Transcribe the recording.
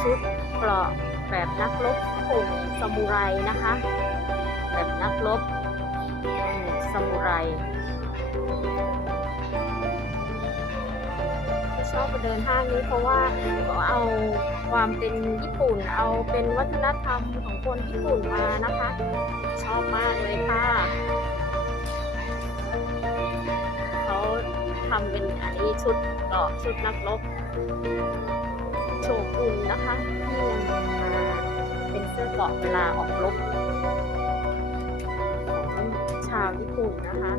ชุดเกราะแบบนักรบกลุ่มซามูไรนะคะ แบบนักรบอืมซามูไรชอบมาเดินห้างนี้เพราะว่าเอาความเป็นญี่ปุ่น เอาเป็นวัฒนธรรมของคนญี่ปุ่นมานะคะ ชอบมากเลยค่ะเขาทำเป็นอันนี้ชุดเกราะชุดนักรบ ลอเกเวลาออกรบของชาวญี่ปุ่นนะคะ